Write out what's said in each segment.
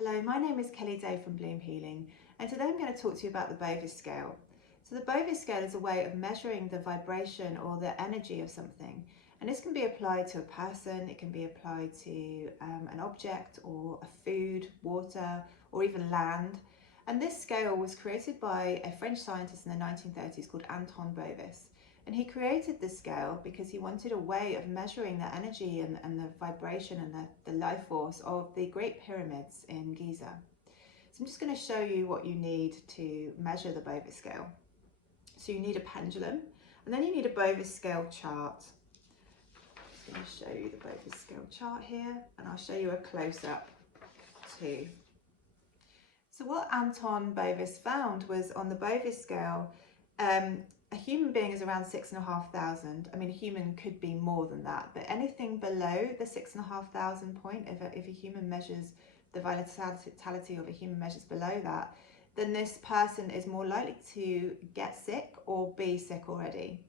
Hello, my name is Kelly Day from Bloom Healing, and today I'm going to talk to you about the Bovis Scale. So the Bovis Scale is a way of measuring the vibration or the energy of something, and this can be applied to a person, it can be applied to an object or a food, water, or even land. And this scale was created by a French scientist in the 1930s called Anton Bovis. And he created this scale because he wanted a way of measuring the energy and the vibration and the life force of the Great Pyramids in Giza. So I'm just going to show you what you need to measure the Bovis scale. So you need a pendulum, and then you need a Bovis Scale chart. I'm just going to show you the Bovis Scale chart here, and I'll show you a close-up too. So what Anton Bovis found was on the Bovis scale, a human being is around 6,500. I mean, a human could be more than that, but anything below the 6,500 point, if a human measures the vitality of a human measures below that, then this person is more likely to get sick or be sick already.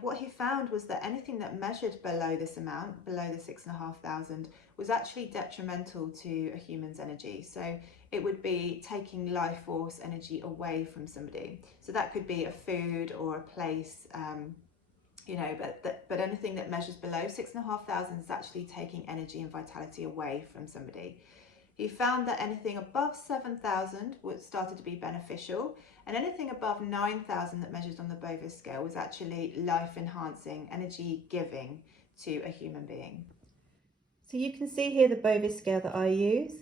What he found was that anything that measured below this amount, below the 6,500, was actually detrimental to a human's energy. So it would be taking life force energy away from somebody. So that could be a food or a place, but anything that measures below 6,500 is actually taking energy and vitality away from somebody. He found that anything above 7,000 started to be beneficial, and anything above 9,000 that measured on the Bovis scale was actually life-enhancing, energy-giving to a human being. So you can see here the Bovis scale that I use.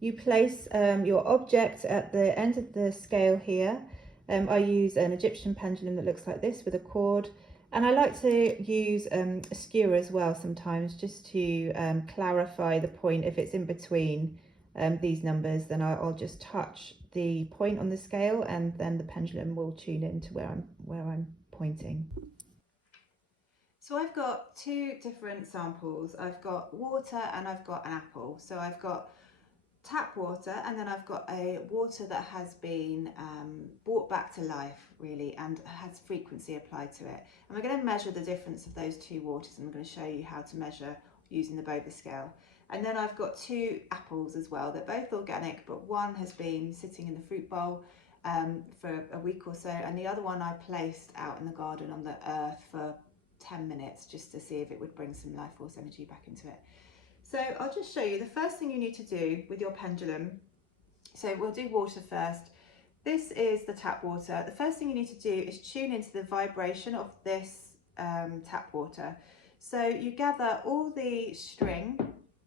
You place your object at the end of the scale here. I use an Egyptian pendulum that looks like this with a cord. And I like to use a skewer as well sometimes, just to clarify the point. If it's in between these numbers, then I'll just touch the point on the scale, and then the pendulum will tune into where I'm pointing. So I've got two different samples. I've got water and I've got an apple. So I've got tap water, and then I've got a water that has been brought back to life really and has frequency applied to it. And we're going to measure the difference of those two waters, and I'm going to show you how to measure using the Bovis scale. And then I've got two apples as well. They're both organic, but one has been sitting in the fruit bowl for a week or so, and the other one I placed out in the garden on the earth for 10 minutes just to see if it would bring some life force energy back into it. So I'll just show you the first thing you need to do with your pendulum. So we'll do water first. This is the tap water. The first thing you need to do is tune into the vibration of this tap water. So you gather all the string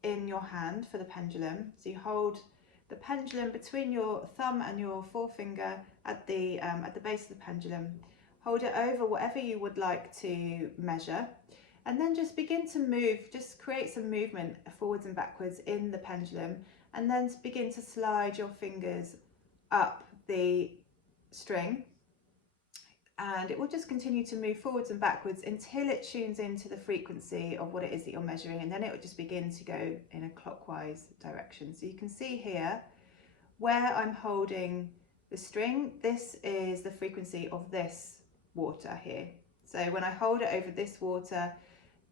in your hand for the pendulum. So you hold the pendulum between your thumb and your forefinger at the base of the pendulum. Hold it over whatever you would like to measure, and then just begin to move, just create some movement forwards and backwards in the pendulum, and then begin to slide your fingers up the string, and it will just continue to move forwards and backwards until it tunes into the frequency of what it is that you're measuring, and then it will just begin to go in a clockwise direction. So you can see here where I'm holding the string, this is the frequency of this water here. So when I hold it over this water,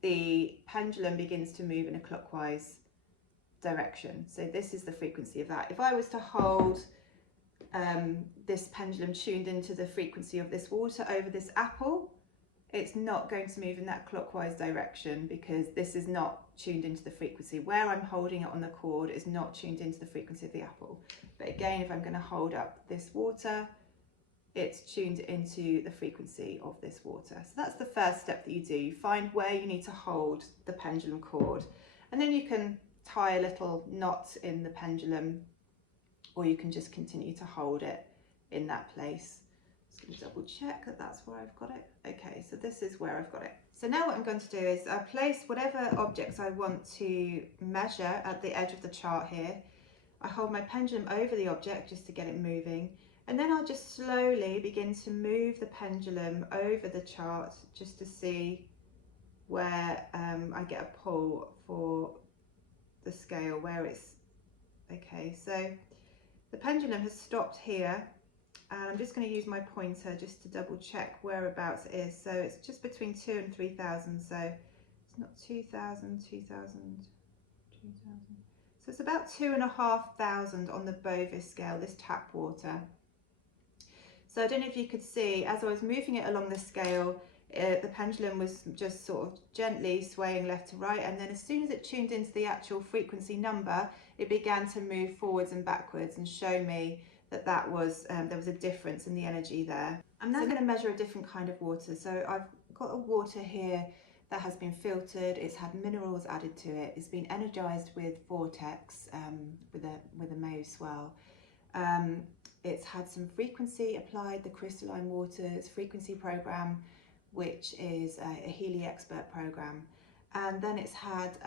the pendulum begins to move in a clockwise direction. So this is the frequency of that. If I was to hold this pendulum tuned into the frequency of this water over this apple, it's not going to move in that clockwise direction because this is not tuned into the frequency. Where I'm holding it on the cord is not tuned into the frequency of the apple. But again, if I'm going to hold up this water, it's tuned into the frequency of this water. So that's the first step that you do. You find where you need to hold the pendulum cord, and then you can tie a little knot in the pendulum, or you can just continue to hold it in that place. Just going to double check that that's where I've got it. Okay, so this is where I've got it. So now what I'm going to do is I place whatever objects I want to measure at the edge of the chart here. I hold my pendulum over the object just to get it moving, and then I'll just slowly begin to move the pendulum over the chart just to see where I get a pull for the scale, where it's okay. So the pendulum has stopped here, and I'm just going to use my pointer just to double check whereabouts it is. So it's just between 2,000 and 3,000, so it's not 2,000, 2,000, 2,000. So it's about 2,500 on the Bovis scale, this tap water. So I don't know if you could see, as I was moving it along the scale, the pendulum was just sort of gently swaying left to right, and then as soon as it tuned into the actual frequency number, it began to move forwards and backwards and show me that there was a difference in the energy there. I'm now going to measure a different kind of water. So I've got a water here that has been filtered, it's had minerals added to it, it's been energized with vortex, with a Mohs swell. It's had some frequency applied, the Crystalline Waters frequency program, which is a Healy expert program. And then it's had,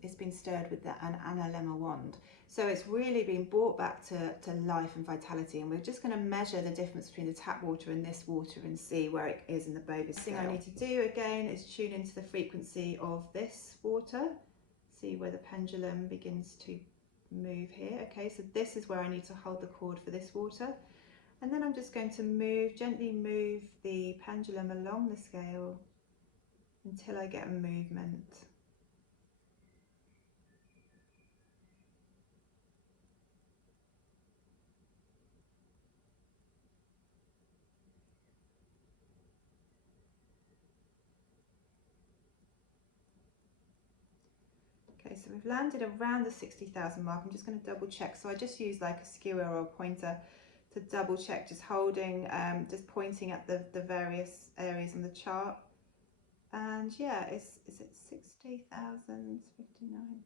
it's been stirred with an analemma wand. So it's really been brought back to life and vitality. And we're just going to measure the difference between the tap water and this water and see where it is in the Bovis scale. The thing I need to do again is tune into the frequency of this water. See where the pendulum begins to move here. Okay, so this is where I need to hold the cord for this water, and then I'm just going to gently move the pendulum along the scale until I get a movement. Okay, so we've landed around the 60,000 mark. I'm just going to double check. So I just use like a skewer or a pointer to double check, just holding, just pointing at the various areas on the chart. And yeah, is it 60,000, 59,000?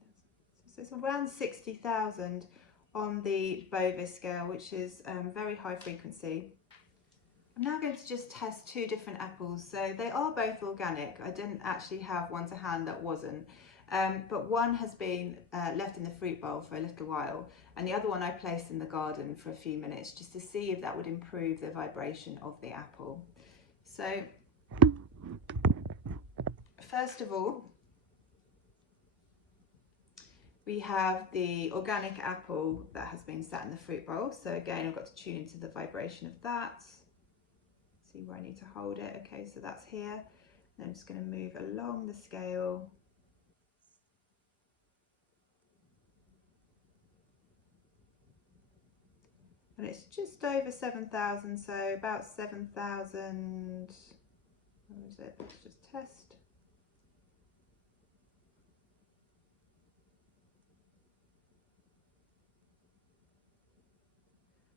So it's around 60,000 on the Bovis scale, which is very high frequency. I'm now going to just test two different apples. So they are both organic. I didn't actually have one to hand that wasn't. But one has been left in the fruit bowl for a little while, and the other one I placed in the garden for a few minutes just to see if that would improve the vibration of the apple. So first of all, we have the organic apple that has been sat in the fruit bowl. So again, I've got to tune into the vibration of that. See where I need to hold it. Okay, so that's here. And I'm just going to move along the scale. And it's just over 7,000, so about 7,000, where is it? Let's just test.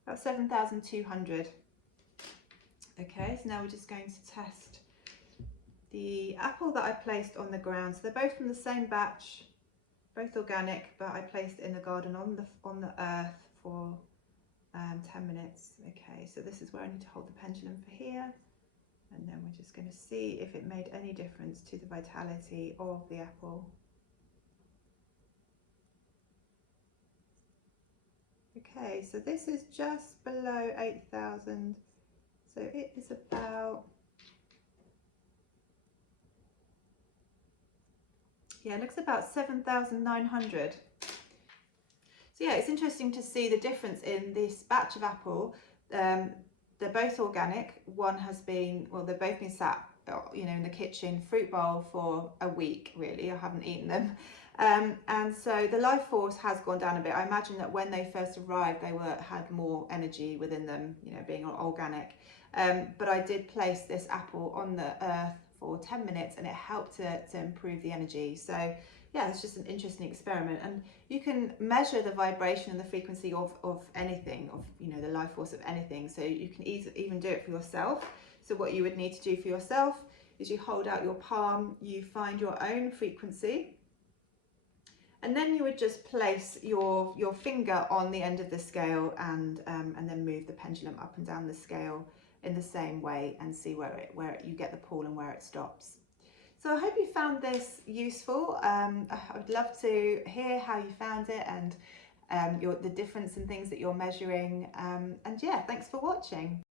About 7,200. Okay, so now we're just going to test the apple that I placed on the ground. So they're both from the same batch, both organic, but I placed it in the garden on the earth for 10 minutes. Okay, so this is where I need to hold the pendulum for here, and then we're just going to see if it made any difference to the vitality of the apple. Okay, so this is just below 8,000, so it is about, yeah, it looks about 7,900. So yeah, it's interesting to see the difference in this batch of apple. They're both organic. One has been, well, they've both been sat, you know, in the kitchen fruit bowl for a week, really. I haven't eaten them. And so the life force has gone down a bit. I imagine that when they first arrived, they had more energy within them, you know, being organic. But I did place this apple on the earth for 10 minutes and it helped to improve the energy. So yeah, it's just an interesting experiment, and you can measure the vibration and the frequency of anything, of, you know, the life force of anything. So you can even do it for yourself. So what you would need to do for yourself is you hold out your palm, you find your own frequency, and then you would just place your finger on the end of the scale and then move the pendulum up and down the scale in the same way and see where you get the pull and where it stops. So I hope you found this useful. I would love to hear how you found it and the difference in things that you're measuring. And yeah, thanks for watching.